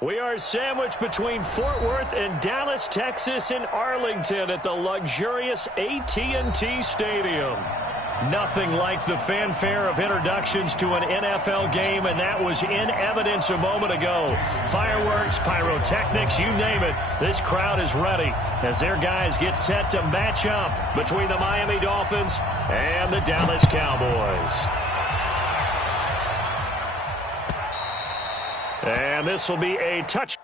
We are sandwiched between Fort Worth and Dallas, Texas, and Arlington at the luxurious AT&T Stadium. Nothing like the fanfare of introductions to an NFL game, and that was in evidence a moment ago. Fireworks, pyrotechnics, you name it. This crowd is ready as their guys get set to match up between the Miami Dolphins and the Dallas Cowboys. And this will be a touch.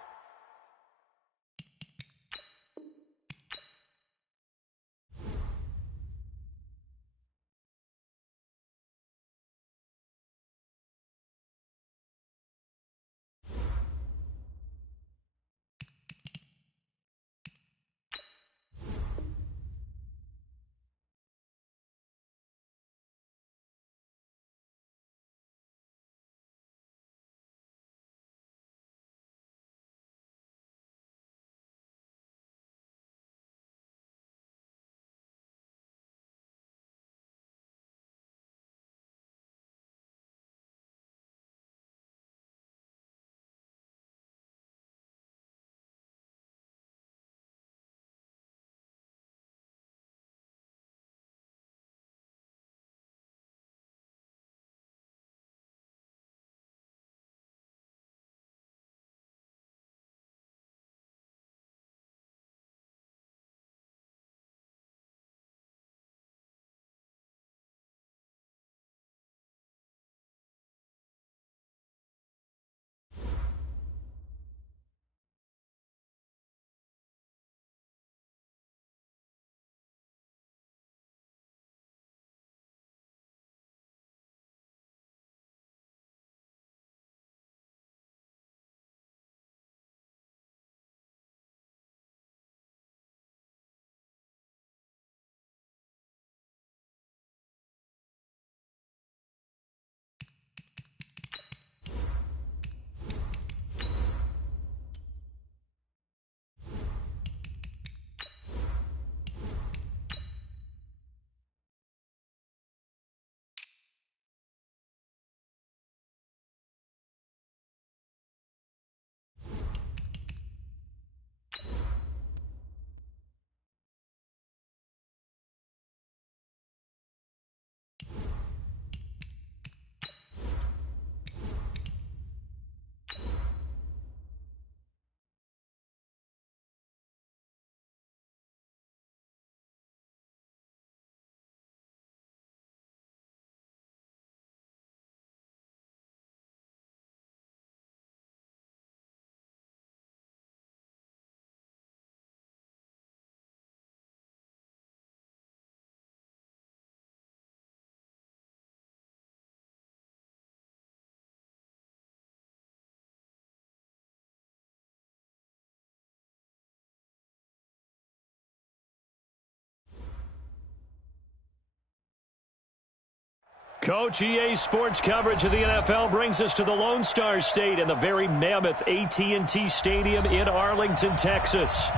Coach, EA Sports coverage of the NFL brings us to the Lone Star State and the very mammoth AT&T Stadium in Arlington, Texas.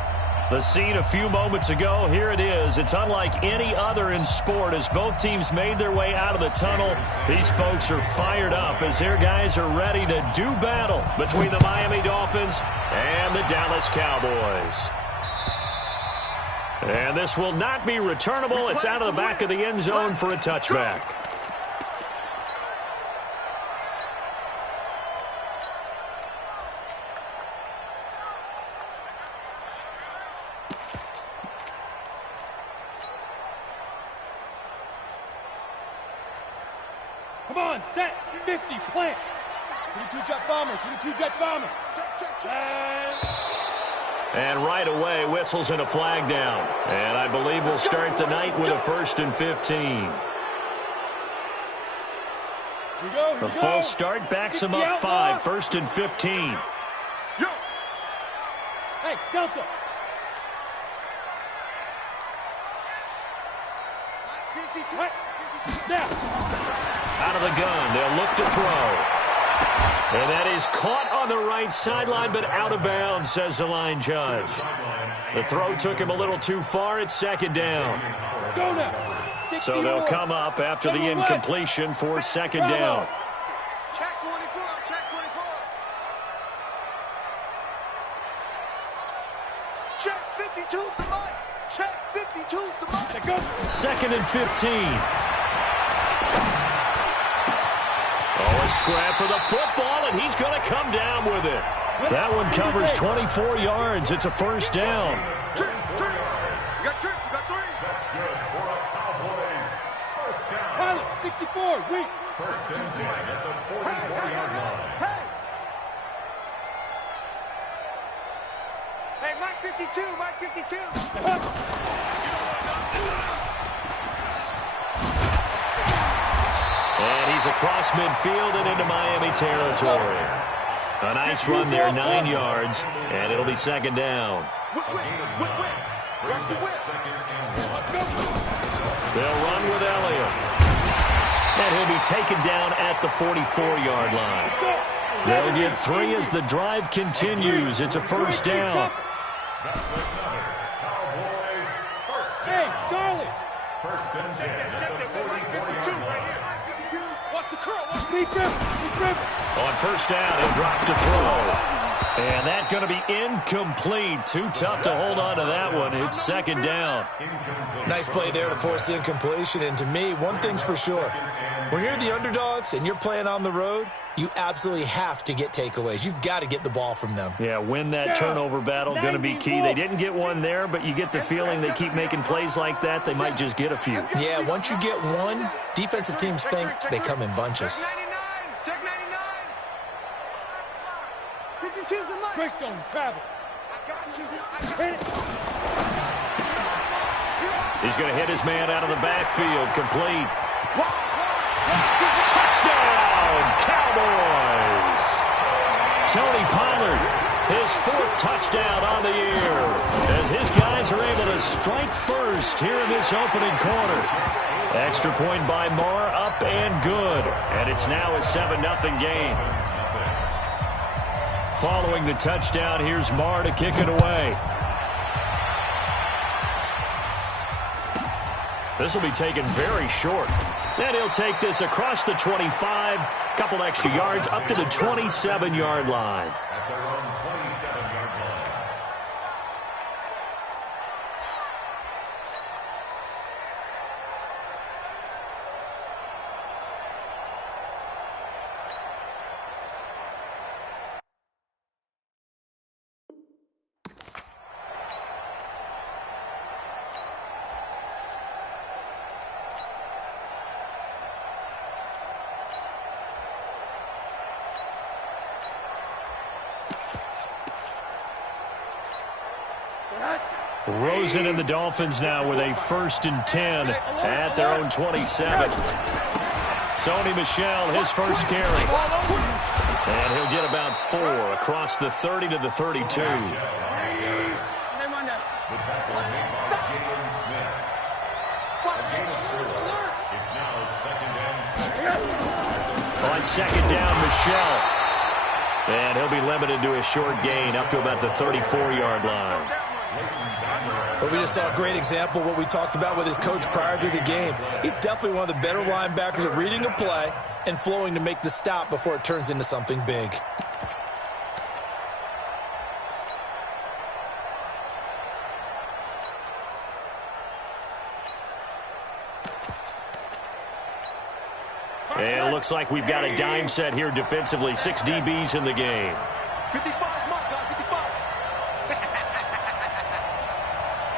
The scene a few moments ago, here it is. It's unlike any other in sport as both teams made their way out of the tunnel. These folks are fired up as their guys are ready to do battle between the Miami Dolphins and the Dallas Cowboys. And this will not be returnable. It's out of the back of the end zone for a touchback. Come on, set, 50, plant. 22 jet bomber, 22 jet bomber. And right away, whistles and a flag down. And I believe we'll start the night with a 1st and 15. The false start backs him up 5, 1st and 15. Hey, Delta. Out of the gun, they'll look to throw. And that is caught on the right sideline, but out of bounds, says the line judge. The throw took him a little too far. It's 2nd down. Go now. So they'll come up after the incompletion for 2nd down. Check 24, check 24. Check 52's the mic. Check 52's the mic. Go. 2nd and 15. Oh, a scrap for the football, and he's going to come down with it. That one covers 24 yards. It's a first down. Trick. You got trick. You got 3. That's good for a Cowboys first down. Pilot, 64, weak. First and 10 at the 44-yard line. Hey, Mike 52, Mike 52. And he's across midfield and into Miami territory. A nice run there, 9 yards, and it'll be second down. Whip. Watch the whip. They'll run with Elliott. And he'll be taken down at the 44-yard line. They'll get 3 as the drive continues. It's a first down. That's another Cowboys first down. Hey, Charlie. First and 10 at the 44-yard line. Watch the curl. Deep rip. On first down, he'll drop to throw. And that's going to be incomplete. Too tough to hold on to that one. It's second down. Nice play there to force the incompletion. And to me, one thing's for sure. When you're the underdogs and you're playing on the road, you absolutely have to get takeaways. You've got to get the ball from them. Yeah, win that turnover battle, going to be key. They didn't get one there, but you get the feeling they keep making plays like that, they might just get a few. Yeah, once you get one, defensive teams think they come in bunches. Check 99. 52's the mic. Greystone, travel. I got you. Hit it. He's going to hit his man out of the backfield, complete. Touchdown, Cowboys! Tony Pollard, his 4th touchdown on the year, as his guys are able to strike first here in this opening quarter. Extra point by Moore, up and good, and it's now a 7-0 game. Following the touchdown, here's Moore to kick it away. This will be taken very short. And he'll take this across the 25, couple extra yards, up to the 27-yard line. At their own 27-yard line. Rosen and the Dolphins now with a 1st and 10 at their own 27. Sony Michel, his first carry. And he'll get about 4 across the 30 to the 32. The tackle made by Jalen Smith. A gain of 4. It's now 2nd and 6. On second down, Michel. And he'll be limited to a short gain up to about the 34-yard line. But we just saw a great example of what we talked about with his coach prior to the game. He's definitely one of the better linebackers at reading a play and flowing to make the stop before it turns into something big. And it looks like we've got a dime set here defensively. 6 DBs in the game. 55 mark, guys, 55.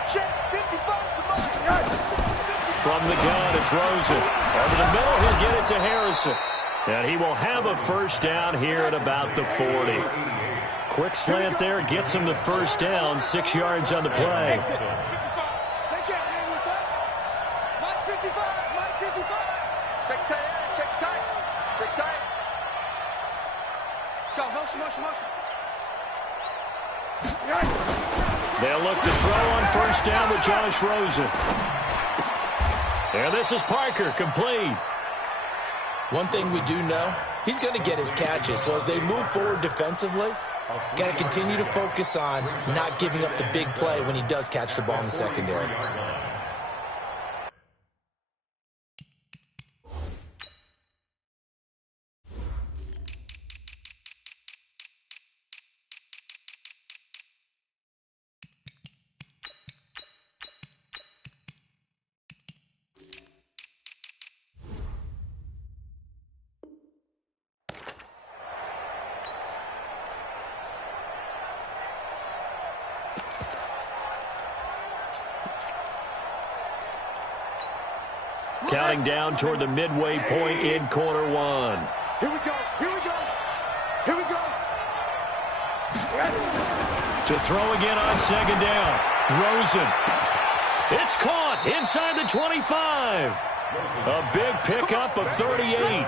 Check 55's the mic. From the gun, it's Rosen. Over the middle, he'll get it to Harrison. And he will have a first down here at about the 40. Quick slant there, gets him the first down, 6 yards on the play. They can't hang with us. Mike 55, Mike 55. Check tight, check tight, check tight. Let's go, motion. They'll look to throw on first down with Josh Rosen. And this is Parker, complete. One thing we do know, he's going to get his catches. So as they move forward defensively, got to continue to focus on not giving up the big play when he does catch the ball in the secondary. counting down toward the midway point in quarter one. Here we go. Here we go. Here we go. To throw again on second down. Rosen. It's caught inside the 25. A big pickup of 38.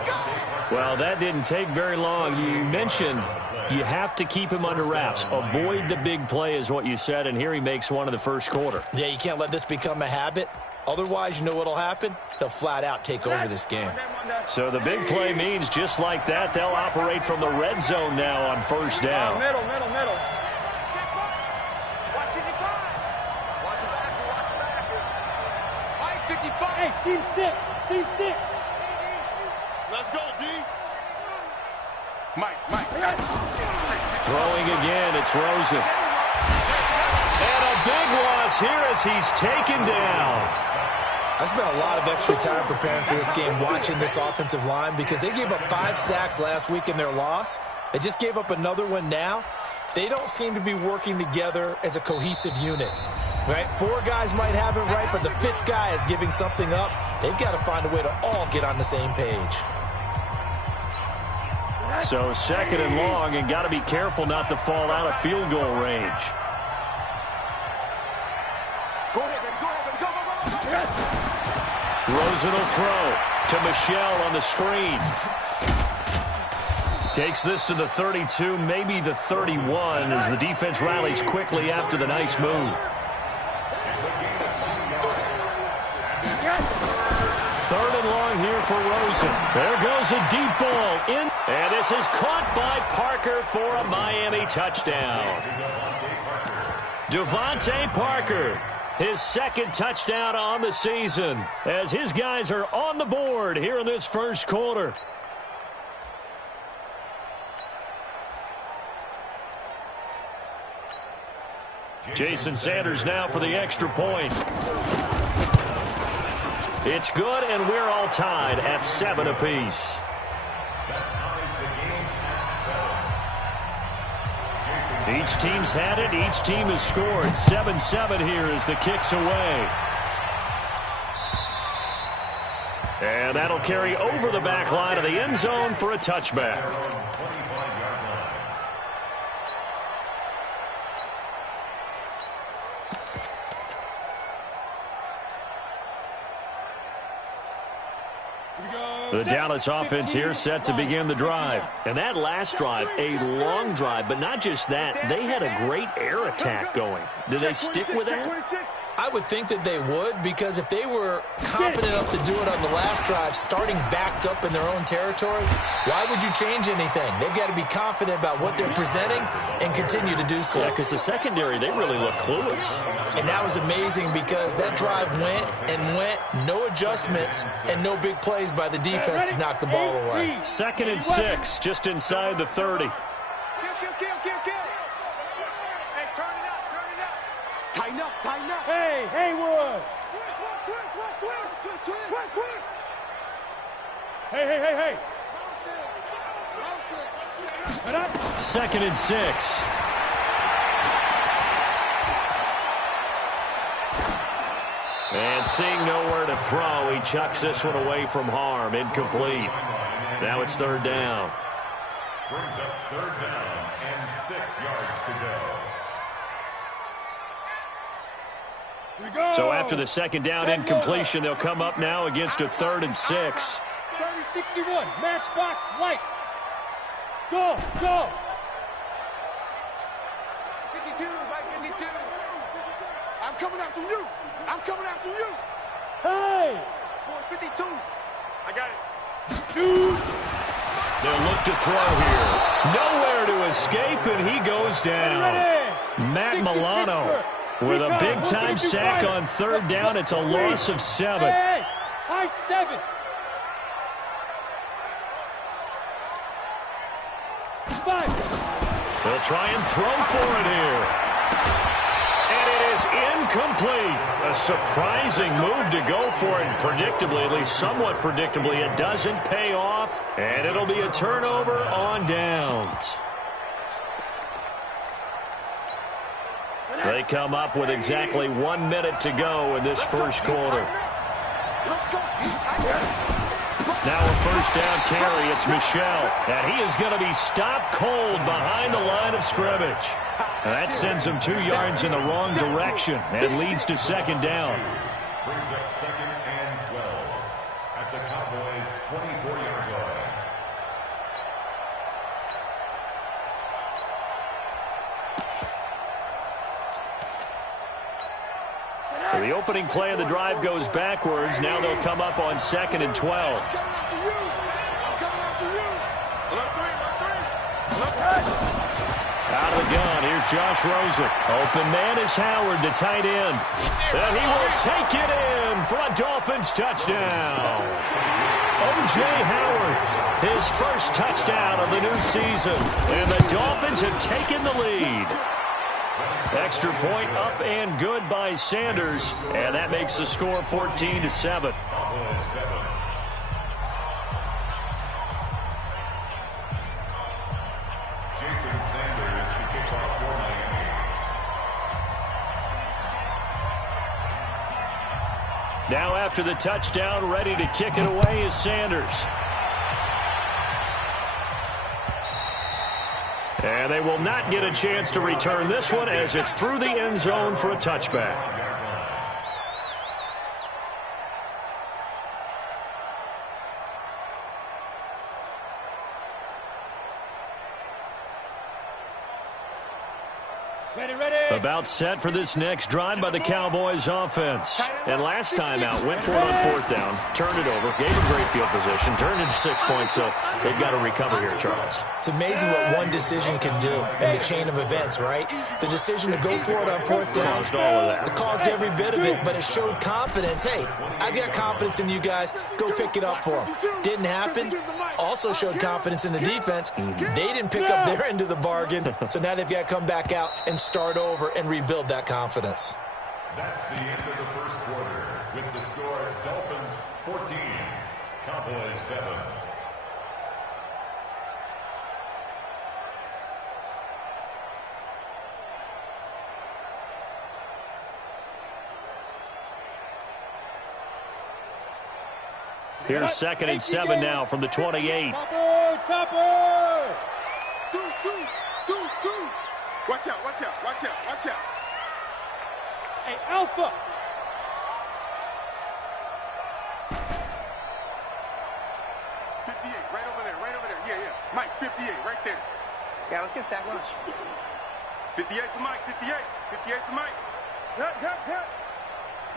Well, that didn't take very long. You mentioned you have to keep him under wraps. Avoid the big play is what you said, and here he makes one in the first quarter. Yeah, you can't let this become a habit. Otherwise, you know what will happen? They'll flat out take over this game. So the big play means just like that, they'll operate from the red zone now on first down. Middle. Watch it, watch the back, watch the back. Mike, 55. Hey, Team 6. Let's go, D. Mike. Throwing again, it's Rosen. And a big loss here as he's taken down. I spent a lot of extra time preparing for this game, watching this offensive line, because they gave up 5 sacks last week in their loss. They just gave up another one now. They don't seem to be working together as a cohesive unit. Right? 4 guys might have it right, but the 5th guy is giving something up. They've got to find a way to all get on the same page. So second and long, and got to be careful not to fall out of field goal range. Go ahead, baby. Go. Rosen will throw to Michelle on the screen. Takes this to the 32, maybe the 31, as the defense rallies quickly after the nice move. Third and long here for Rosen. There goes a deep ball in. And this is caught by Parker for a Miami touchdown. Devontae Parker, his second touchdown on the season, as his guys are on the board here in this first quarter. Jason Sanders now for the extra point. It's good, and we're all tied at 7 apiece. Each team's had it. Each team has scored. 7-7 here as the kick's away. And that'll carry over the back line of the end zone for a touchback. The Dallas offense here set to begin the drive. And that last drive, a long drive, but not just that. They had a great air attack going. Did they stick with that? I would think that they would, because if they were competent enough to do it on the last drive, starting backed up in their own territory, why would you change anything? They've got to be confident about what they're presenting and continue to do so. Yeah, because the secondary, they really look clueless. And that was amazing because that drive went and went, no adjustments, and no big plays by the defense to knock the ball away. 2nd and 6, just inside the 30. Kill. Hey, turn it up. Tighten up. Hey, Haywood. Twist. Hey. 2nd and 6. And seeing nowhere to throw, he chucks this one away from harm. Incomplete. Now it's 3rd down. Brings up 3rd down and 6 yards to go. So after the 2nd down incompletion, they'll come up now against a 3rd and 6. 30-61, Matchbox lights. Go. 52, Mike, 52. I'm coming after you. Hey. 52. I got it. Shoot. They'll look to throw here. Nowhere to escape, and he goes down. Matt Milano with a big-time sack on 3rd down. It's a loss of 7. Hey, high 7. 5. They'll try and throw for it here. And it is incomplete. A surprising move to go for it. Predictably, at least somewhat predictably, it doesn't pay off. And it'll be a turnover on downs. They come up with exactly 1 minute to go in this first quarter. Let's go. Now a first down carry. It's Michel. And he is going to be stopped cold behind the line of scrimmage. And that sends him 2 yards in the wrong direction and leads to second down. Brings up second and 12 at the Cowboys' 24-yard line. So the opening play of the drive goes backwards. Now they'll come up on second and 12. Out of the gun, here's Josh Rosen. Open man is Howard, the tight end. And he will take it in for a Dolphins touchdown. O.J. Howard, his first touchdown of the new season. And the Dolphins have taken the lead. Extra point up and good by Sanders. And that makes the score 14-7. Now after the touchdown, ready to kick it away is Sanders. And they will not get a chance to return this one as it's through the end zone for a touchback. About set for this next drive by the Cowboys offense. And last time out, went for it on fourth down, turned it over, gave a great field position, turned into 6 points, so they've got to recover here, Charles. It's amazing what one decision can do in the chain of events, right? The decision to go for it on fourth down. Caused all of that. It caused every bit of it, but it showed confidence. Hey, I've got confidence in you guys. Go pick it up for them. Didn't happen. Also showed confidence in the defense. They didn't pick up their end of the bargain, so now they've got to come back out and start over and rebuild that confidence. That's the end of the first quarter with the score Dolphins 14, Cowboys 7. Here's second and 7 now from the 28. Topper! Watch out, watch out, watch out, watch out. Hey, Alpha! Right over there, right over there. Yeah, yeah. Mike, 58, right there. Yeah, let's get a sack lunch. 58 for Mike, 58. 58 for Mike. Hit.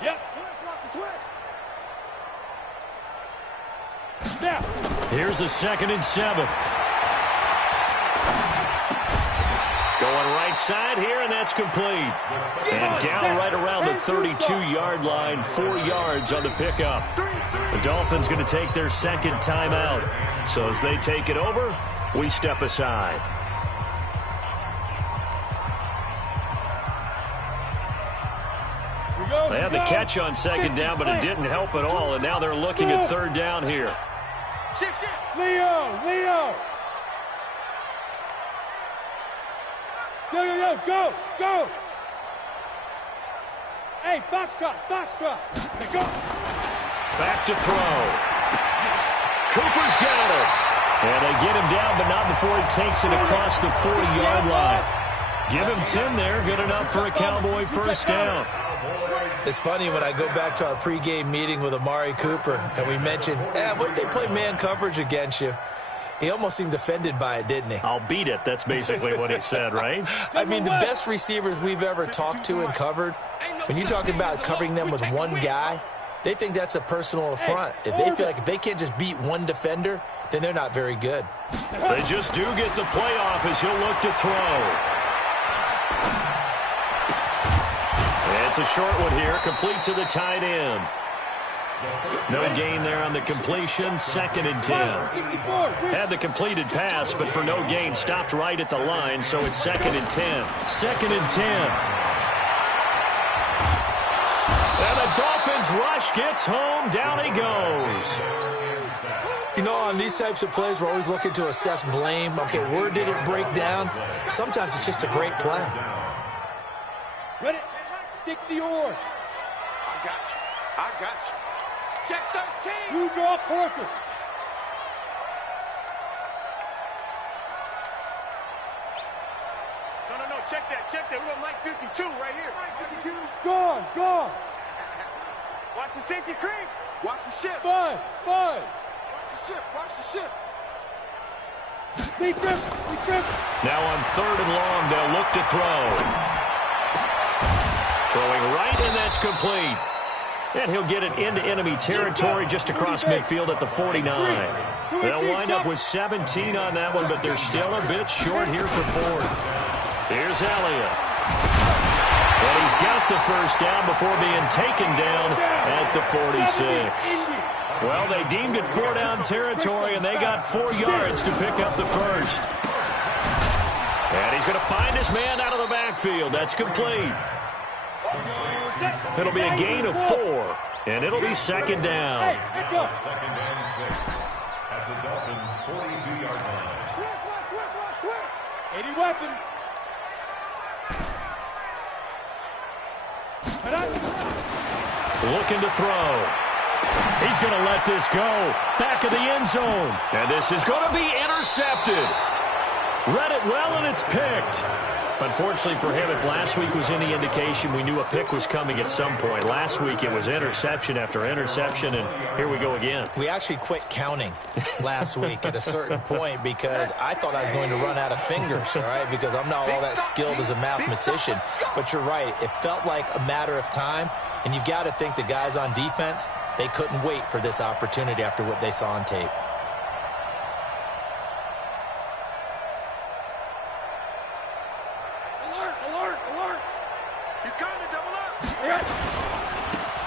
Yep. Twist, Ross, twist. Now. Here's a second and 7. Going right side here, and that's complete. And down right around the 32-yard line, 4 yards on the pickup. The Dolphins going to take their second timeout. So as they take it over, we step aside. They had the catch on second down, but it didn't help at all, and now they're looking at third down here. Shift. Leo! Go! Hey, Foxtrot! Hey, go! Back to throw. Cooper's got it. And they get him down, but not before he takes it across the 40-yard line. Give him 10 there, good enough for a Cowboy first down. It's funny when I go back to our pregame meeting with Amari Cooper, and we mentioned, what if they play man coverage against you? He almost seemed offended by it, didn't he? I'll beat it. That's basically what he said, right? I mean, the best receivers we've ever talked to and covered, when you talk about covering them with one guy, they think that's a personal affront. If they feel like if they can't just beat one defender, then they're not very good. They just do get the playoff as he'll look to throw. It's a short one here, complete to the tight end. No gain there on the completion, second and 10. Had the completed pass, but for no gain, stopped right at the line, so it's second and 10. Second and 10. And the Dolphins rush gets home, down he goes. You know, on these types of plays, we're always looking to assess blame. Okay, where did it break down? Sometimes it's just a great play. Ready? 60 yours. I got you. Check 13. You draw corkers. No, check that. We got Mike 52 right here. Mike 52. Gone. Watch the safety creep. Watch the ship. Five. Watch the ship. Deep grip. Now on 3rd and long, they'll look to throw. Throwing right, and that's complete. And he'll get it into enemy territory just across midfield at the 49. They'll wind up with 17 on that one, but they're still a bit short here for 4th. Here's Elliott. And he's got the first down before being taken down at the 46. Well, they deemed it 4-down territory, and they got 4 yards to pick up the first. And he's going to find his man out of the backfield. That's complete. It'll be a gain of 4, and it'll be 2nd down. Second and 6 at the Dolphins' 42-yard line. Switch. 80 weapon. Looking to throw. He's going to let this go. Back of the end zone. And this is going to be intercepted. Read it well, and it's picked. Unfortunately for him, if last week was any indication, we knew a pick was coming at some point. Last week it was interception after interception, and here we go again. We actually quit counting last week at a certain point because I thought I was going to run out of fingers, all right, because I'm not all that skilled as a mathematician. But you're right. It felt like a matter of time, and you got to think the guys on defense, they couldn't wait for this opportunity after what they saw on tape.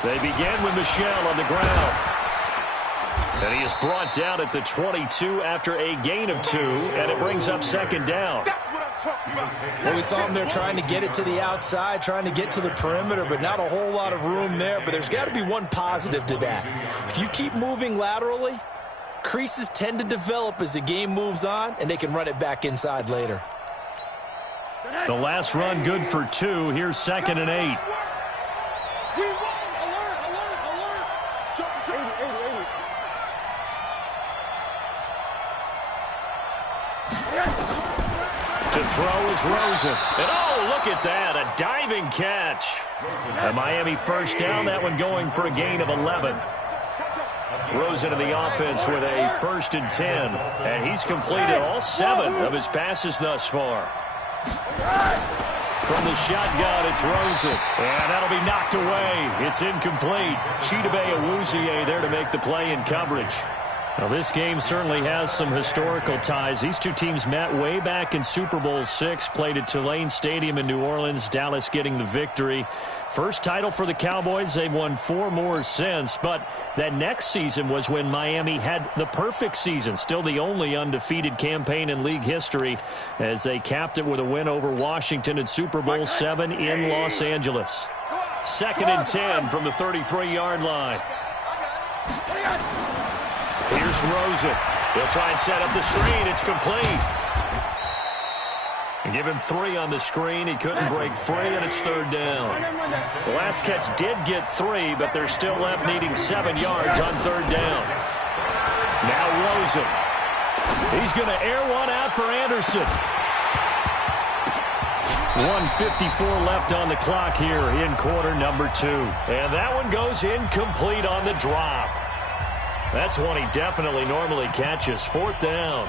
They begin with Michelle on the ground. And he is brought down at the 22 after a gain of 2, and it brings up 2nd down. That's what I'm talking about. Well, we saw him there trying to get it to the outside, trying to get to the perimeter, but not a whole lot of room there. But there's got to be one positive to that. If you keep moving laterally, creases tend to develop as the game moves on, and they can run it back inside later. The last run good for 2. Here's 2nd and 8. To throw is Rosen. And oh, look at that, a diving catch. A Miami first down, that one going for a gain of 11. Rosen in the offense with a 1st and 10. And he's completed all 7 of his passes thus far. From the shotgun, it's Rosen. And that'll be knocked away. It's incomplete. Chidobe Awuzie there to make the play in coverage. Well, this game certainly has some historical ties. These two teams met way back in Super Bowl VI, played at Tulane Stadium in New Orleans, Dallas getting the victory. First title for the Cowboys. They've won 4 more since, but that next season was when Miami had the perfect season, still the only undefeated campaign in league history, as they capped it with a win over Washington in Super Bowl VII in Los Angeles. 2nd and 10 from the 33-yard line. Here's Rosen. He'll try and set up the screen. It's complete. And give him 3 on the screen. He couldn't break free, and it's 3rd down. The last catch did get 3, but they're still left needing 7 yards on 3rd down. Now Rosen. He's going to air one out for Anderson. 1:54 left on the clock here in quarter number 2. And that one goes incomplete on the drop. That's one he definitely normally catches. 4th down.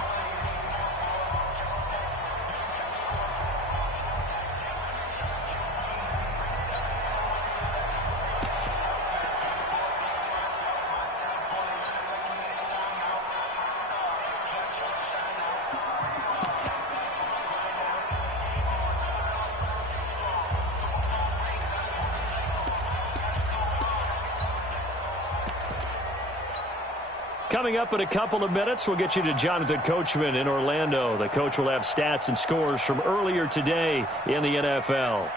Coming up in a couple of minutes, we'll get you to Jonathan Coachman in Orlando. The coach will have stats and scores from earlier today in the NFL.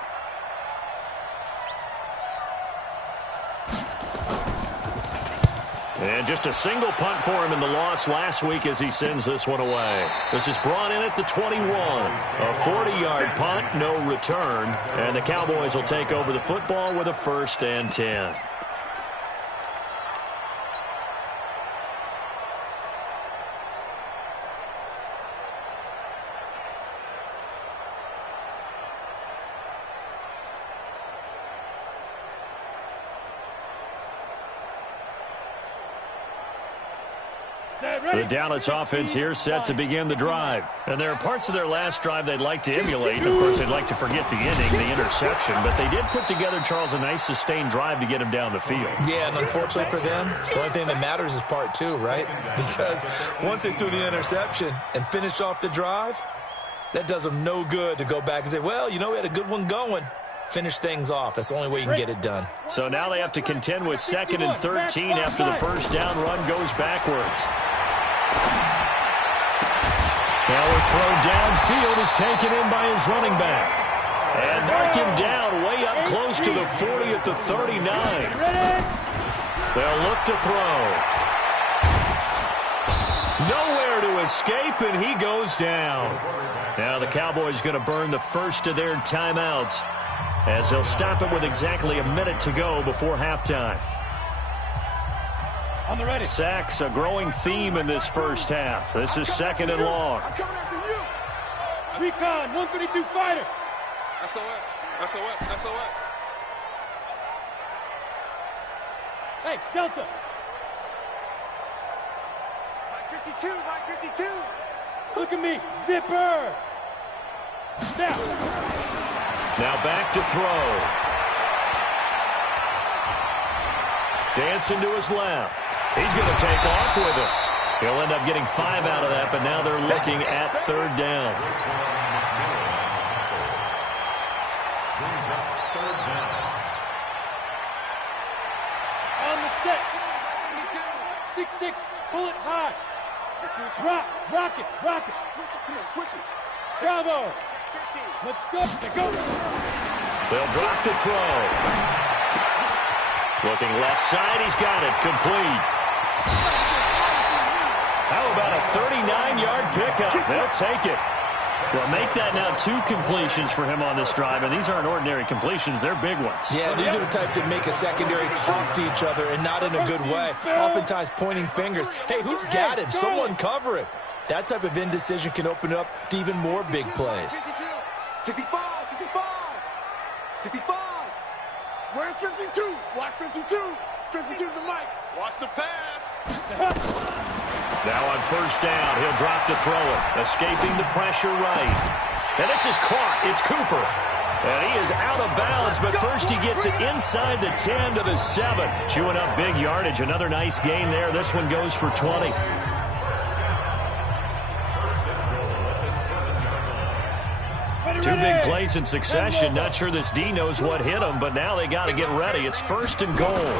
And just a single punt for him in the loss last week as he sends this one away. This is brought in at the 21. A 40-yard punt, no return. And the Cowboys will take over the football with a 1st and 10. The Dallas offense here set to begin the drive. And there are parts of their last drive they'd like to emulate. Of course, they'd like to forget the inning, the interception. But they did put together, Charles, a nice sustained drive to get him down the field. Yeah, and unfortunately for them, the only thing that matters is part two, right? Because once they threw the interception and finished off the drive, that does them no good to go back and say, well, you know, we had a good one going. Finish things off. That's the only way you can get it done. So now they have to contend with 2nd and 13 after the first down run goes backwards. Now a throw downfield is taken in by his running back. And knock him down way up close to the 40 at the 39. They'll look to throw. Nowhere to escape, and he goes down. Now the Cowboys going to burn the first of their timeouts, as they'll stop it with exactly a minute to go before halftime. On the ready. Sacks, a growing theme in this first half. This is 2nd and long. I'm coming after you. Recon, 132 fighter. SOS, SOS, SOS. Hey, Delta. Mike 52, Mike 52. Look at me. Zipper. Now back to throw. Dancing to his left. He's going to take off with it. He'll end up getting 5 out of that, but now they're looking at 3rd down. On the set. 6-6, bullet high. Rocket. Come on, switch it. Bravo. 15. Let's go. Go. They'll drop the throw. Looking left side, he's got it. Complete. How about a 39-yard pickup? They'll take it. Well, make that now 2 completions for him on this drive, and these aren't ordinary completions. They're big ones. Yeah, these are the types that make a secondary talk to each other, and not in a good way. Oftentimes pointing fingers. Hey, who's got it? Someone cover it. That type of indecision can open up to even more big plays. 65. Where's 52? Watch 52. 52's the mic. Watch the pass. Now on first down, he'll drop to throw it. Escaping the pressure right. And this is caught. It's Cooper. And he is out of bounds, but first he gets it inside the 10 to the 7. Chewing up big yardage. Another nice gain there. This one goes for 20. Two big plays in succession. Not sure this D knows what hit him, but now they got to get ready. It's 1st and goal.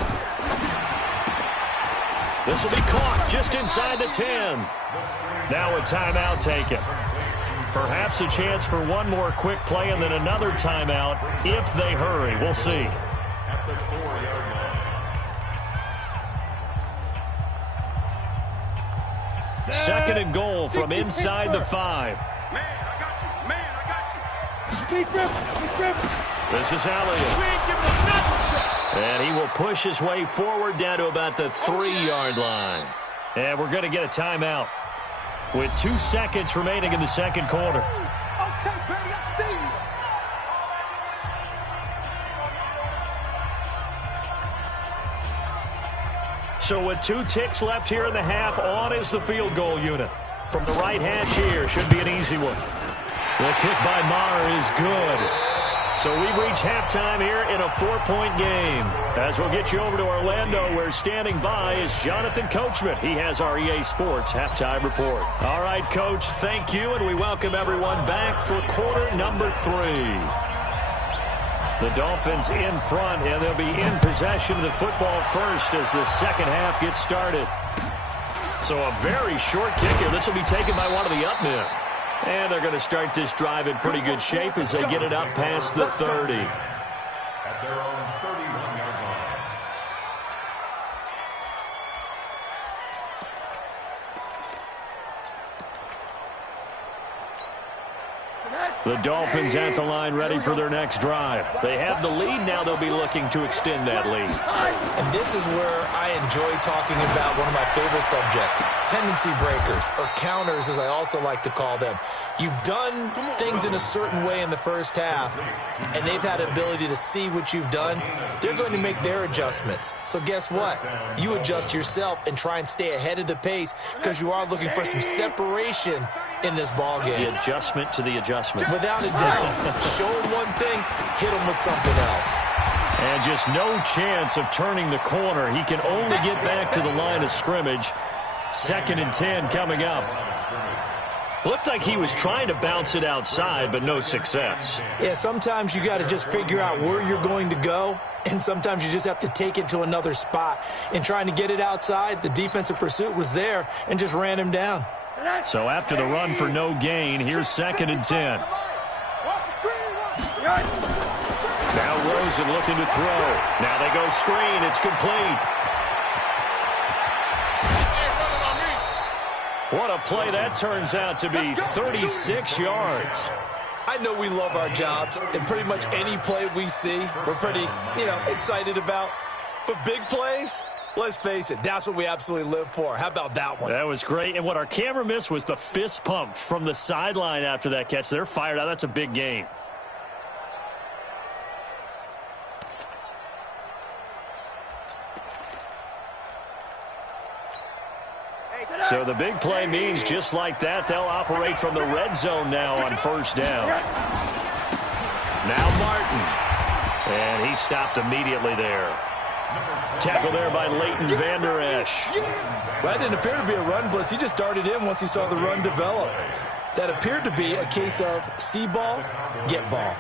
This will be caught just inside the 10. Now a timeout taken. Perhaps a chance for one more quick play and then another timeout if they hurry. We'll see. At the 4-yard line. 2nd and goal from inside the 5. Man, I got you. Man, I got you. This is Elliott. And he will push his way forward down to about the 3-yard line. And we're going to get a timeout with 2 seconds remaining in the second quarter. Okay, baby, I see you. So with 2 ticks left here in the half, on is the field goal unit. From the right hash here, should be an easy one. The kick by Maher is good. So we've reached halftime here in a 4-point game. As we'll get you over to Orlando, where standing by is Jonathan Coachman. He has our EA Sports halftime report. All right, Coach, thank you, and we welcome everyone back for quarter number 3. The Dolphins in front, and they'll be in possession of the football first as the second half gets started. So a very short kick here. This will be taken by one of the up men. And they're going to start this drive in pretty good shape as they get it up past the 30. At their own 31-yard line. The Dolphins at the line ready for their next drive. They have the lead. Now they'll be looking to extend that lead. And this is where I enjoy talking about one of my favorite subjects, tendency breakers, or counters as I also like to call them. You've done things in a certain way in the first half, and they've had the ability to see what you've done. They're going to make their adjustments. So guess what? You adjust yourself and try and stay ahead of the pace because you are looking for some separation in this ball game. The adjustment to the adjustment. Without a doubt. Show him one thing, hit him with something else. And just no chance of turning the corner. He can only get back to the line of scrimmage. 2nd and 10 coming up. Looked like he was trying to bounce it outside, but no success. Yeah, sometimes you got to just figure out where you're going to go, and sometimes you just have to take it to another spot. In trying to get it outside, the defensive pursuit was there and just ran him down. So after the run for no gain, here's 2nd and 10. Now Rosen looking to throw. Now they go screen. It's complete. What a play that turns out to be. 36 yards. I know we love our jobs, and pretty much any play we see, we're pretty, excited about. But big plays, let's face it, that's what we absolutely live for. How about that one? That was great. And what our camera missed was the fist pump from the sideline after that catch. They're fired out. That's a big game. So the big play means just like that, they'll operate from the red zone now on 1st down. Now Martin. And he stopped immediately there. Tackle there by Leighton Vander Esch. That didn't appear to be a run blitz. He just darted in once he saw the run develop. That appeared to be a case of see ball, get ball.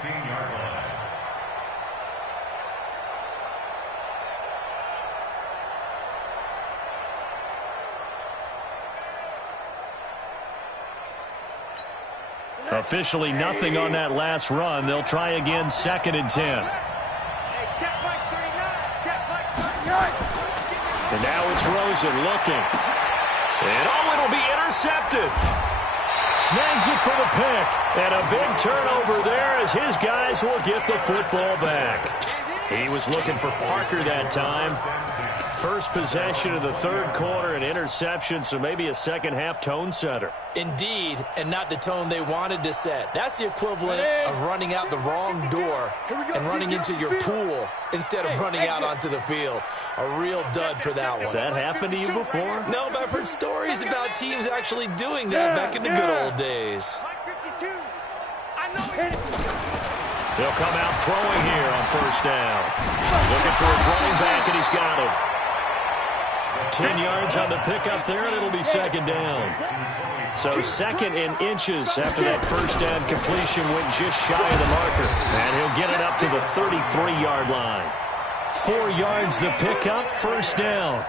Officially nothing on that last run. They'll try again, 2nd and 10. And now it's Rosen looking. And it'll be intercepted. Snags it for the pick. And a big turnover there as his guys will get the football back. He was looking for Parker that time. First possession of the 3rd quarter, an interception, so maybe a second-half tone setter. Indeed, and not the tone they wanted to set. That's the equivalent of running out the wrong door and running into your pool instead of running out onto the field. A real dud for that one. Has that happened to you before? No, but I've heard stories about teams actually doing that back in the good old days. They'll come out throwing here on 1st down. Looking for his running back, and he's got him. 10 yards on the pickup there, and it'll be 2nd down. So 2nd and inches after that 1st down completion went just shy of the marker. And he'll get it up to the 33-yard line. 4 yards the pickup, 1st down.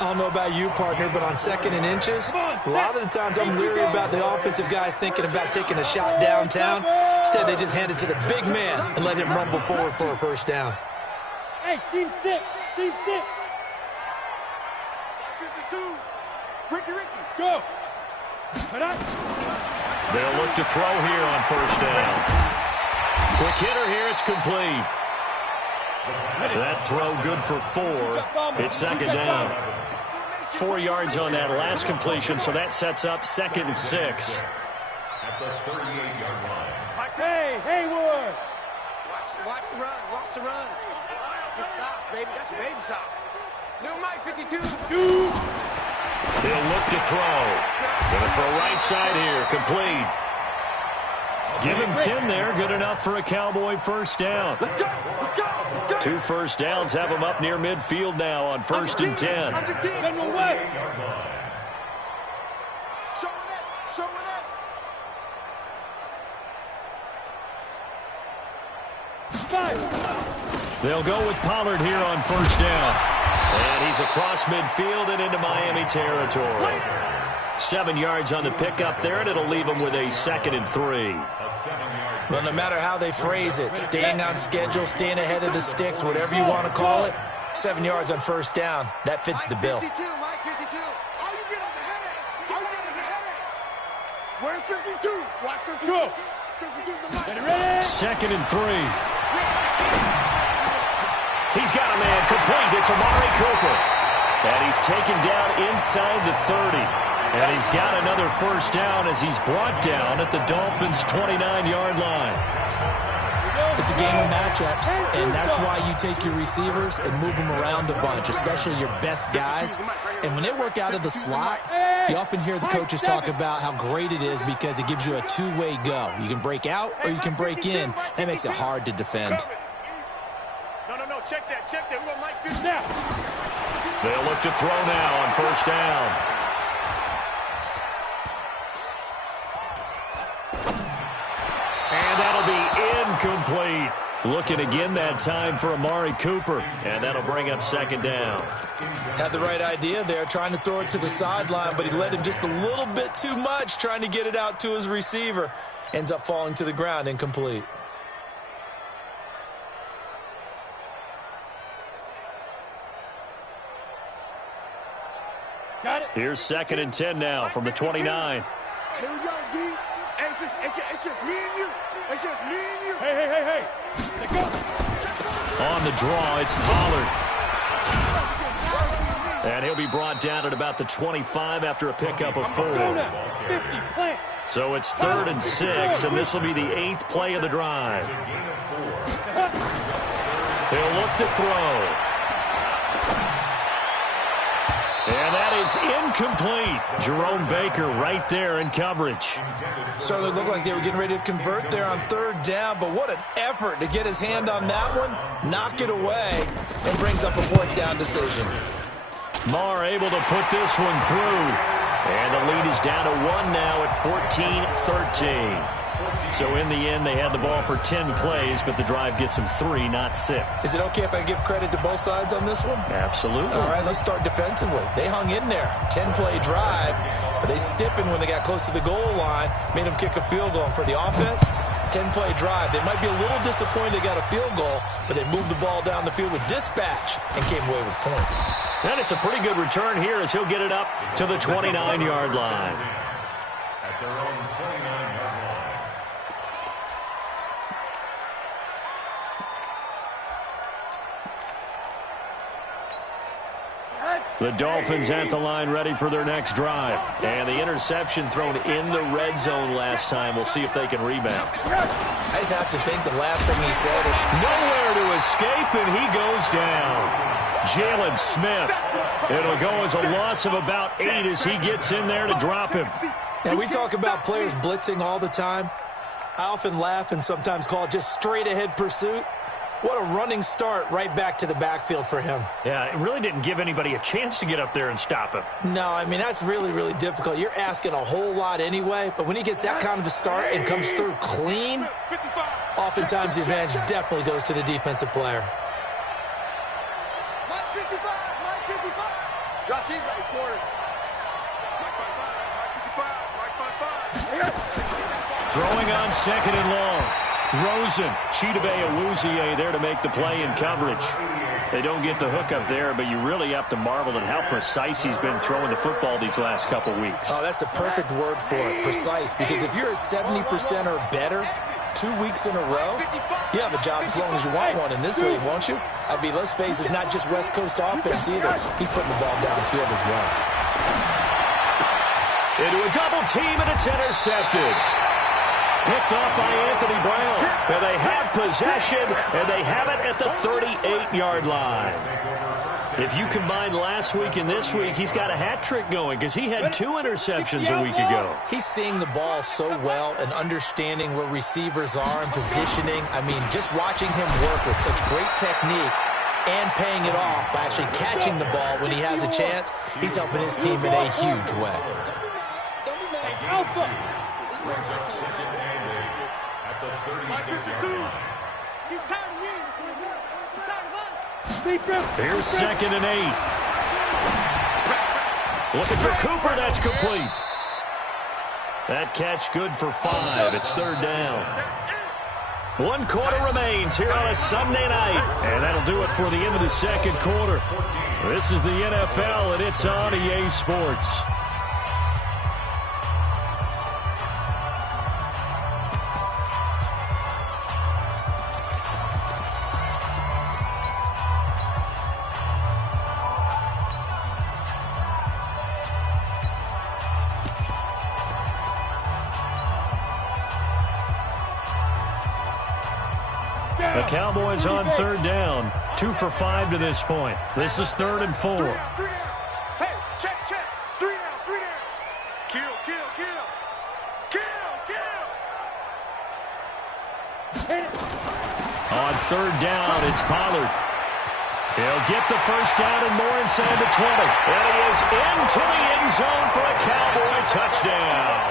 I don't know about you, partner, but on 2nd and inches, a lot of the times I'm leery about the offensive guys thinking about taking a shot downtown. Instead, they just hand it to the big man and let him rumble forward for a 1st down. Hey, team 6, team 6. Ricky, go. They'll look to throw here on 1st down. Quick hitter here, it's complete. That throw good for 4. It's 2nd down. 4 yards on that last completion, so that sets up 2nd and 6. At the 38-yard line. Hey, Haywood. Watch the run. Watch the run. Good sock, baby. That's baby sock. New Mike 52. They'll look to throw. Gonna throw right side here. Complete. Give him 10 there. Good enough for a Cowboy 1st down. Let's go. Let's go. Let's go. 2 first downs have him up near midfield now on 1st and 10. General West. Show it up. Show it up. They'll go with Pollard here on 1st down. And he's across midfield and into Miami territory. 7 yards on the pickup there, and it'll leave him with a 2nd and 3. Well, no matter how they phrase it, staying on schedule, staying ahead of the sticks, whatever you want to call it, 7 yards on 1st down, that fits the bill. Mike 52. All you get is a headache. Where's 52? Watch 52. 2nd and 3. He's got a man complete. It's Amari Cooper. And he's taken down inside the 30. And he's got another first down as he's brought down at the Dolphins' 29-yard line. It's a game of matchups, and that's why you take your receivers and move them around a bunch, especially your best guys. And when they work out of the slot, you often hear the coaches talk about how great it is because it gives you a two-way go. You can break out or you can break in. That makes it hard to defend. No, check that. We want Mike do now. They'll look to throw now on first down. And that'll be incomplete. Looking again that time for Amari Cooper. And that'll bring up 2nd down. Had the right idea there, trying to throw it to the sideline, but he led him just a little bit too much, trying to get it out to his receiver. Ends up falling to the ground, incomplete. Got it. Here's 2nd and 10 now from the 29. Here we go, D. It's just me and you. It's just me and you. Hey. Let go. On the draw, it's Pollard. And he'll be brought down at about the 25 after a pickup of 4. 50, plant. So it's 3rd and 6, and this will be the 8th play of the drive. He'll look to throw. And that is incomplete. Jerome Baker right there in coverage. Certainly looked like they were getting ready to convert there on 3rd down, but what an effort to get his hand on that one, knock it away, and brings up a 4th down decision. Marr able to put this one through. And the lead is down to 1 now at 14-13. So in the end, they had the ball for 10 plays, but the drive gets them 3, not 6. Is it okay if I give credit to both sides on this one? Absolutely. All right, let's start defensively. They hung in there. 10-play drive, but they stiffened when they got close to the goal line, made them kick a field goal. And for the offense, 10-play drive. They might be a little disappointed they got a field goal, but they moved the ball down the field with dispatch and came away with points. And it's a pretty good return here as he'll get it up to the 29-yard line. At their own 29-yard line. The Dolphins at the line ready for their next drive. And the interception thrown in the red zone last time. We'll see if they can rebound. I just have to think the last thing he said. Nowhere to escape, and he goes down. Jalen Smith. It'll go as a loss of about 8 as he gets in there to drop him. Now, we talk about players blitzing all the time. I often laugh and sometimes call it just straight-ahead pursuit. What a running start right back to the backfield for him. Yeah, it really didn't give anybody a chance to get up there and stop him. No, I mean, that's really, really difficult. You're asking a whole lot anyway, but when he gets that kind of a start and comes through clean, oftentimes the advantage definitely goes to the defensive player. Mike 55. Drop deep right corner. Mike 55. Throwing on 2nd and long. Rosen, Chidobe Awuzie there to make the play in coverage. They don't get the hook up there, but you really have to marvel at how precise he's been throwing the football these last couple weeks. Oh, that's the perfect word for it, precise, because if you're at 70% or better 2 weeks in a row, you have a job as long as you want one in this league, won't you? I mean, let's face it, it's not just West Coast offense either. He's putting the ball downfield as well. Into a double team, and it's intercepted. Picked off by Anthony Brown. And they have possession, and they have it at the 38-yard line. If you combine last week and this week, he's got a hat trick going because he had 2 interceptions a week ago. He's seeing the ball so well and understanding where receivers are and positioning. I mean, just watching him work with such great technique and paying it off by actually catching the ball when he has a chance, he's helping his team in a huge way. Alpha. Brings up 2nd and 8 at the 36-yard line. He's tired of you. He's tired of us. Here's 2nd and 8. Looking for Cooper. That's complete. That catch good for 5. It's 3rd down. 1 quarter remains here on a Sunday night. And that'll do it for the end of the 2nd quarter. This is the NFL, and it's on EA Sports. The Cowboys on third down. 2 for 5 to this point. This is 3rd and 4. 3 down. Hey, check. 3 down. Kill. On third down, it's Pollard. He'll get the first down and more inside the 20. And he is into the end zone for a Cowboy touchdown.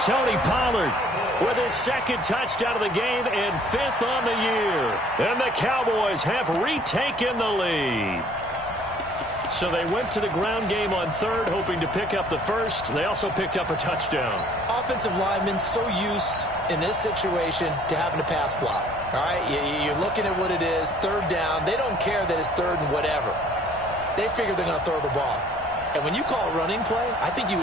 Tony Pollard with his 2nd touchdown of the game and 5th on the year. And the Cowboys have retaken the lead. So they went to the ground game on 3rd, hoping to pick up the first. They also picked up a touchdown. Offensive linemen so used in this situation to having a pass block. All right, you're looking at what it is, 3rd down. They don't care that it's 3rd and whatever. They figure they're going to throw the ball. And when you call a running play, I think you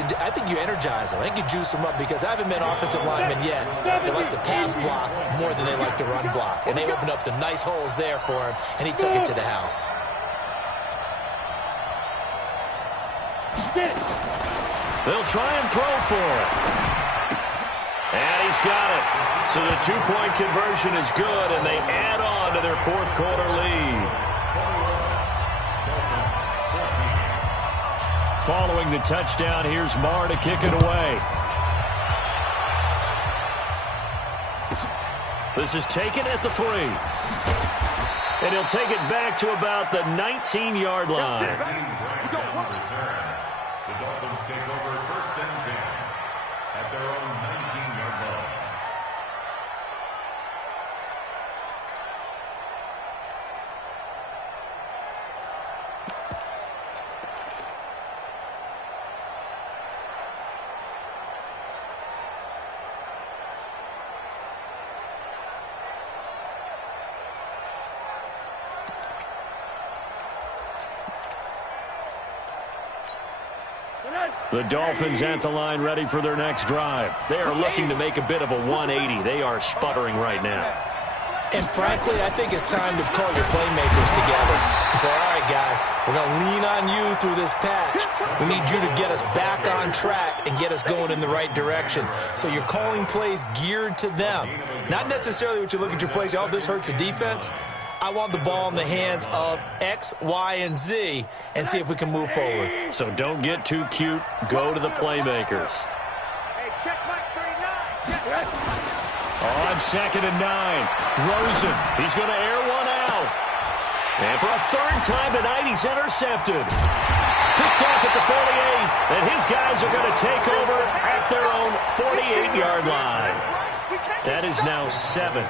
energize them. I think you juice them up because I haven't met an offensive lineman yet that likes to pass block more than they like to run block. And they opened up some nice holes there for him, and he took it to the house. They'll try and throw for it. And he's got it. So the 2-point conversion is good, and they add on to their 4th quarter lead. Following the touchdown, here's Marr to kick it away. This is taken at the 3. And he'll take it back to about the 19-yard line. The Dolphins take over 1st and 10 at their own 19-yard line. The Dolphins at the line ready for their next drive. They are looking to make a bit of a 180. They are sputtering right now. And frankly, I think it's time to call your playmakers together and say, all right, guys, we're going to lean on you through this patch. We need you to get us back on track and get us going in the right direction. So you're calling plays geared to them. Not necessarily what you look at your plays, oh, this hurts the defense. I want the ball in the hands of X, Y, and Z and see if we can move forward. So don't get too cute. Go to the playmakers. Hey, check Mike 39. Check. On 2nd and 9. Rosen. He's going to air one out. And for a 3rd time tonight, he's intercepted. Picked off at the 48. And his guys are going to take over at their own 48-yard line. That is now 7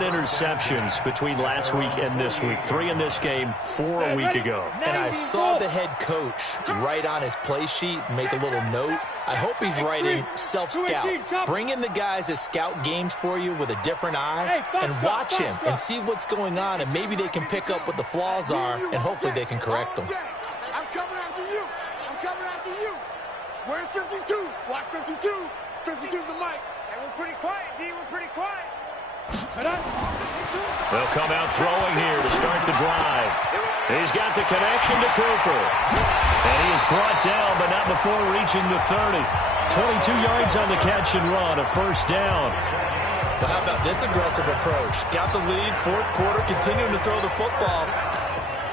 interceptions between last week and this week. 3 in this game, 4 a week ago. And I saw the head coach write on his play sheet, make a little note. I hope he's writing self-scout. Bring in the guys that scout games for you with a different eye and watch him and see what's going on, and maybe they can pick up what the flaws are, and hopefully they can correct them. I'm coming after you. Where's 52? Watch 52. 52's the mic. We're pretty quiet, D. We're pretty quiet. They'll come out throwing here to start the drive. He's got the connection to Cooper. And he is brought down, but not before reaching the 30. 22 yards on the catch and run, a 1st down. Well, how about this aggressive approach? Got the lead, 4th quarter, continuing to throw the football.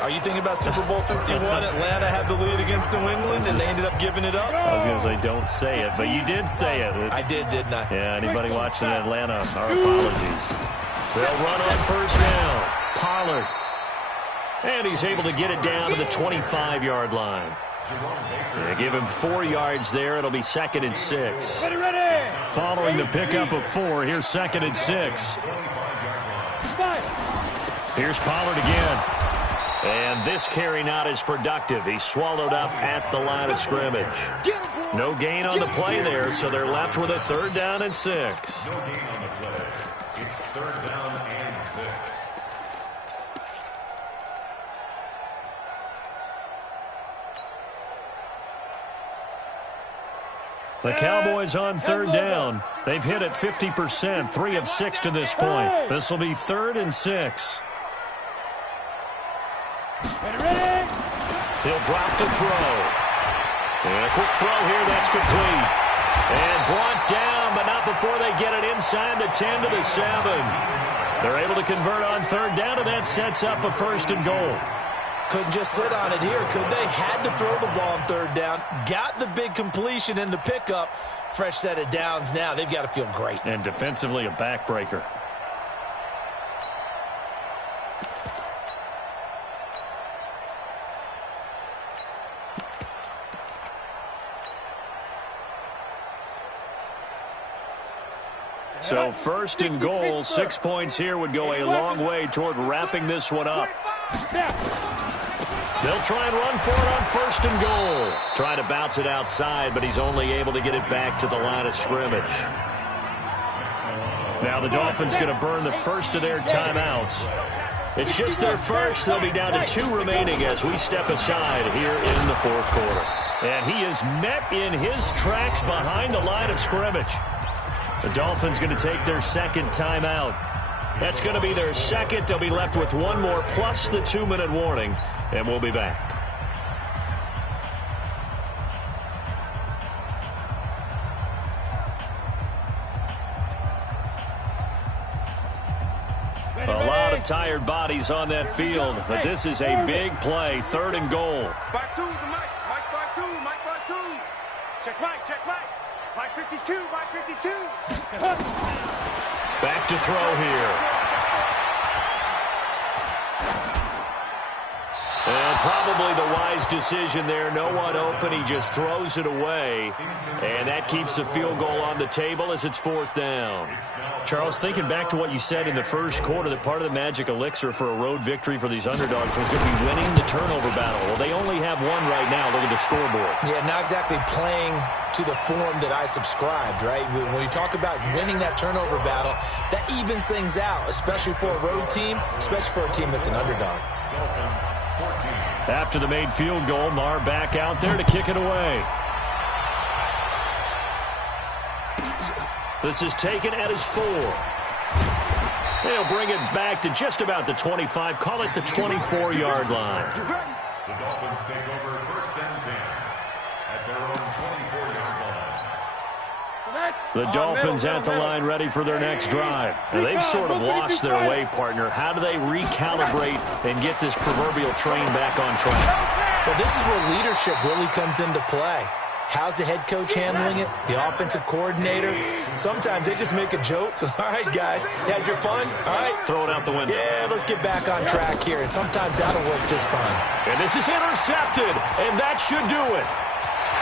Are you thinking about Super Bowl 51? Atlanta had the lead against New England, and they ended up giving it up? I was going to say, don't say it, but you did say it. I did, didn't I? Yeah, anybody watching Atlanta, our apologies. They'll run on 1st down. Pollard. And he's able to get it down to the 25-yard line. They give him 4 yards there. It'll be 2nd and 6. Following the pickup of 4, here's 2nd and 6. Here's Pollard again. And this carry not as productive. He's swallowed up at the line of scrimmage. No gain on the play there, so they're left with a 3rd down and 6. No gain on the play. It's 3rd down and 6. The Cowboys on 3rd down. They've hit it 50%, 3 of 6 to this point. This will be 3rd and 6. He'll drop the throw. And a quick throw here, that's complete. And brought down, but not before they get it inside the 10 to the 7. They're able to convert on third down, and that sets up a first and goal. Couldn't just sit on it here, could they? Had to throw the ball on third down. Got the big completion in the pickup. Fresh set of downs now. They've got to feel great. And defensively, a backbreaker. So first and goal, 6 points here would go a long way toward wrapping this one up. They'll try and run for it on first and goal. Trying to bounce it outside, but he's only able to get it back to the line of scrimmage. Now the Dolphins going to burn the first of their timeouts. It's just their first. They'll be down to 2 remaining as we step aside here in the fourth quarter. And he is met in his tracks behind the line of scrimmage. The Dolphins going to take their second timeout. That's going to be their second. They'll be left with one more plus the 2-minute warning, and we'll be back. A lot of tired bodies on that field, but this is a big play, third and goal. Back two, the Mike. Mike back two. Mike back two. Check Mike. Check Mike. Mike 52. Mike 52. Back to throw here. And probably the wise decision there. No one open. He just throws it away. And that keeps the field goal on the table as it's fourth down. Charles, thinking back to what you said in the first quarter, that part of the magic elixir for a road victory for these underdogs was going to be winning the turnover battle. Well, they only have one right now. Look at the scoreboard. Yeah, not exactly playing to the form that I subscribed, right? When you talk about winning that turnover battle, that evens things out, especially for a road team, especially for a team that's an underdog. After the made field goal, Marr back out there to kick it away. This is taken at his 4. They'll bring it back to just about the 25. Call it the 24-yard line. The Dolphins take over first and 10 at their own 24-yard line. The Dolphins at the line ready for their next drive. Now, they've sort of lost their way, partner. How do they recalibrate and get this proverbial train back on track? Well, this is where leadership really comes into play. How's the head coach handling it? The offensive coordinator? Sometimes they just make a joke. All right, guys, had your fun? All right. Throw it out the window. Yeah, let's get back on track here. And sometimes that'll work just fine. And this is intercepted, and that should do it.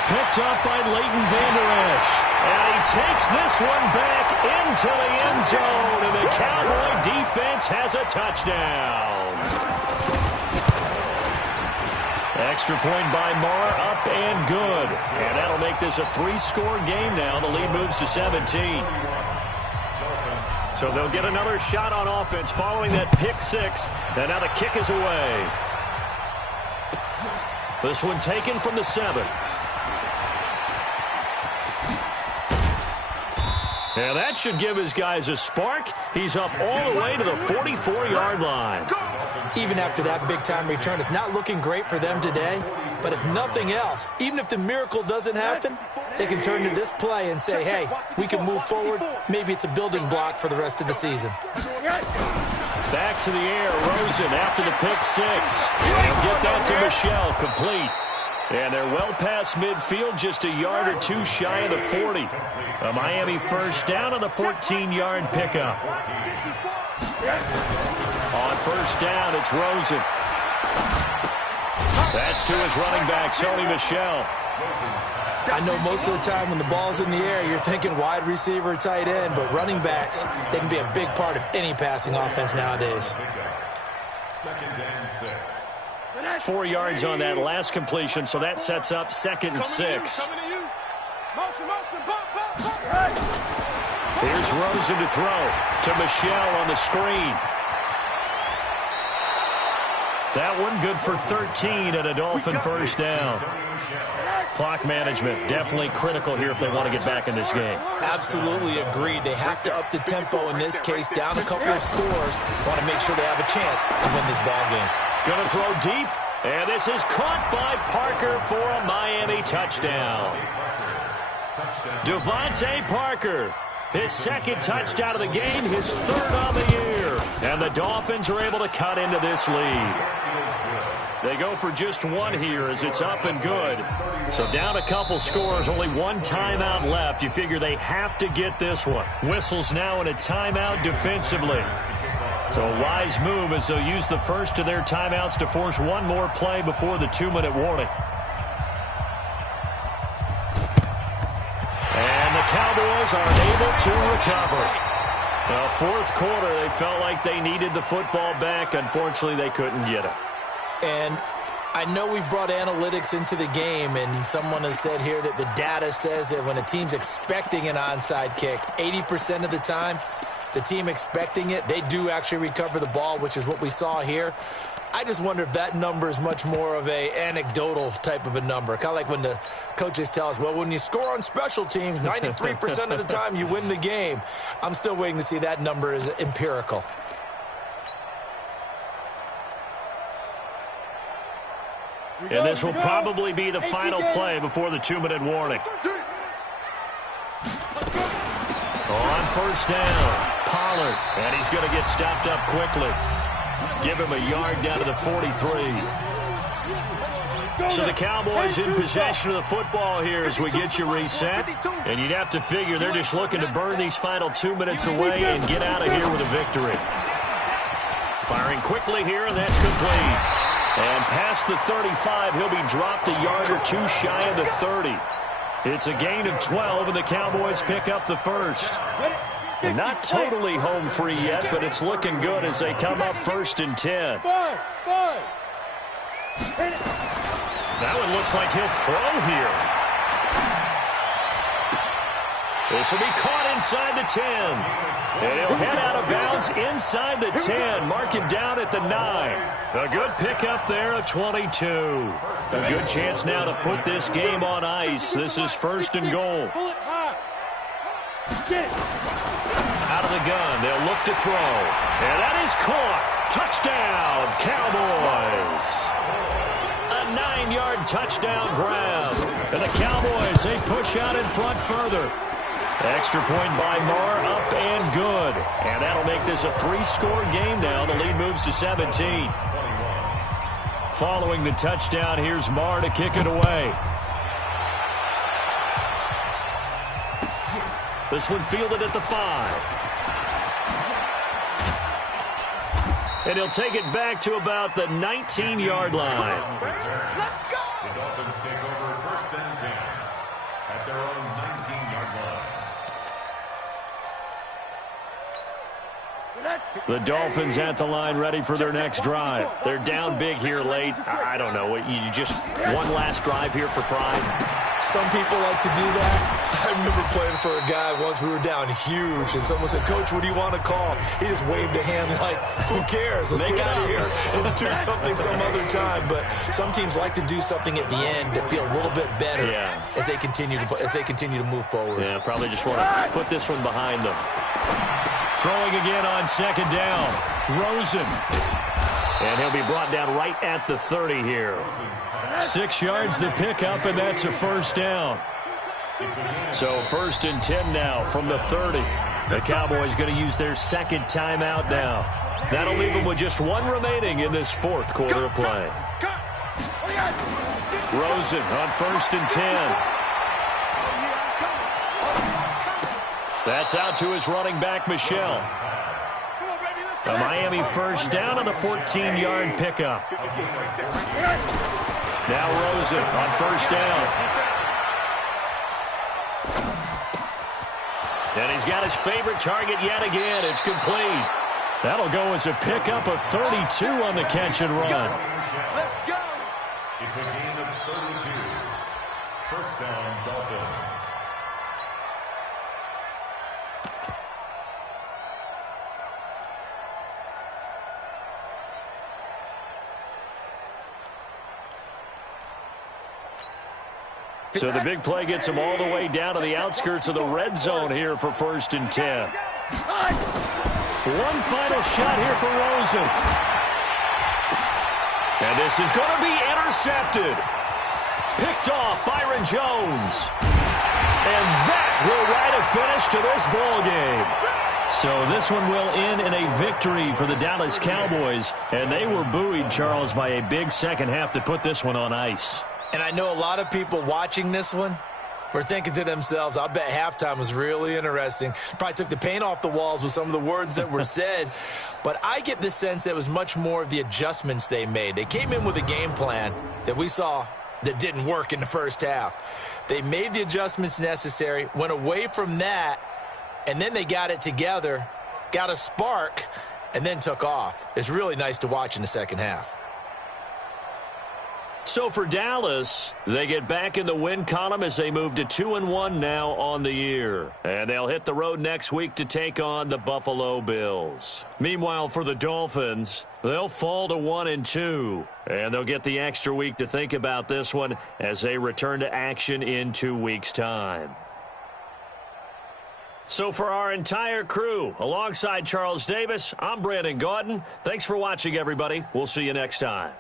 Picked up by Leighton Vander Esch. And he takes this one back into the end zone, and the Cowboy defense has a touchdown. Extra point by Marr, up and good. And that'll make this a 3-score game now. The lead moves to 17. So they'll get another shot on offense following that pick 6. And now the kick is away. This one taken from the 7. And that should give his guys a spark. He's up all the way to the 44-yard line. Even after that big-time return, it's not looking great for them today. But if nothing else, even if the miracle doesn't happen, they can turn to this play and say, hey, we can move forward. Maybe it's a building block for the rest of the season. Back to the air, Rosen after the pick 6. And get that to Michelle, complete. And they're well past midfield, just a yard or 2 shy of the 40. A Miami first down on the 14-yard pickup. On first down, it's Rosen. That's to his running back, Sony Michel. I know most of the time when the ball's in the air, you're thinking wide receiver, tight end, but running backs, they can be a big part of any passing offense nowadays. 4 yards on that last completion, so that sets up 2nd and 6. Here's Rosen to throw to Michel on the screen. That one good for 13 and a Dolphin first down. Clock management definitely critical here if they want to get back in this game. Absolutely agreed. They have to up the tempo in this case, down a couple of scores. Want to make sure they have a chance to win this ball game. Going to throw deep, and this is caught by Parker for a Miami touchdown. Devontae Parker, his 2nd touchdown of the game, his 3rd on the year. And the Dolphins are able to cut into this lead. They go for just one here as it's up and good. So down a couple scores, only one timeout left. You figure they have to get this one. Whistles now in a timeout defensively. So a wise move as they'll use the first of their timeouts to force one more play before the 2-minute warning. And the Cowboys are unable to recover. Now, fourth quarter, they felt like they needed the football back. Unfortunately, they couldn't get it. And I know we brought analytics into the game, and someone has said here that the data says that when a team's expecting an onside kick, 80% of the time, the team expecting it, they do actually recover the ball, which is what we saw here. I just wonder if that number is much more of a anecdotal type of a number. Kind of like when the coaches tell us, well, when you score on special teams, 93% of the time you win the game. I'm still waiting to see that number is empirical. And this will probably be the final play before the 2-minute warning. On first down, Pollard, and he's going to get stopped up quickly. Give him a yard down to the 43. So the Cowboys in possession of the football here as we get you reset. And you'd have to figure they're just looking to burn these final 2 minutes away and get out of here with a victory. Firing quickly here, and that's complete. And past the 35, he'll be dropped a yard or two shy of the 30. It's a gain of 12, and the Cowboys pick up the first. And not totally home free yet, but it's looking good as they come up 1st and 10. That one looks like he'll throw here. This will be caught inside the 10. And he'll head out of bounds inside the 10. Mark him down at the 9. A good pickup there, a 22. A good chance now to put this game on ice. This is 1st and goal. Out of the gun, they'll look to throw. And that is caught. Touchdown, Cowboys. A 9-yard touchdown grab. And the Cowboys, they push out in front further. Extra point by Marr, up and good. And that'll make this a 3-score game now. The lead moves to 17. Following the touchdown, here's Marr to kick it away. This one fielded at the 5. And he'll take it back to about the 19-yard line. Let's go! The Dolphins take over 1st and 10 at their own 19-yard line. The Dolphins at the line ready for their next drive. They're down big here late. I don't know. You just one last drive here for pride? Some people like to do that. I remember playing for a guy once. We were down huge, and someone said, Coach, what do you want to call? He just waved a hand like, who cares? Let's get out of here and do something some other time. But some teams like to do something at the end to feel a little bit better as they continue to move forward. Yeah, probably just want to put this one behind them. Throwing again on 2nd down. Rosen. And he'll be brought down right at the 30 here. 6 yards the pickup, and that's a 1st down. So 1st and 10 now from the 30. The Cowboys going to use their 2nd timeout now. That'll leave them with just one remaining in this 4th quarter of play. Rosen on 1st and 10. That's out to his running back, Michel. A Miami 1st down on the 14-yard pickup. Now Rosen on 1st down. And he's got his favorite target yet again. It's complete. That'll go as a pickup of 32 on the catch and run. Let's go! It's a gain of 32. 1st down, Dolphins. So the big play gets him all the way down to the outskirts of the red zone here for 1st and 10. One final shot here for Rosen. And this is going to be intercepted. Picked off Byron Jones. And that will write a finish to this ball game. So this one will end in a victory for the Dallas Cowboys, and they were buoyed, Charles, by a big second half to put this one on ice. And I know a lot of people watching this one were thinking to themselves, I bet halftime was really interesting. Probably took the paint off the walls with some of the words that were said. But I get the sense that it was much more of the adjustments they made. They came in with a game plan that we saw that didn't work in the first half. They made the adjustments necessary, went away from that, and then they got it together, got a spark, and then took off. It's really nice to watch in the second half. So for Dallas, they get back in the win column as they move to 2-1 now on the year. And they'll hit the road next week to take on the Buffalo Bills. Meanwhile, for the Dolphins, they'll fall to 1-2. And they'll get the extra week to think about this one as they return to action in 2 weeks' time. So for our entire crew, alongside Charles Davis, I'm Brandon Gaudin. Thanks for watching, everybody. We'll see you next time.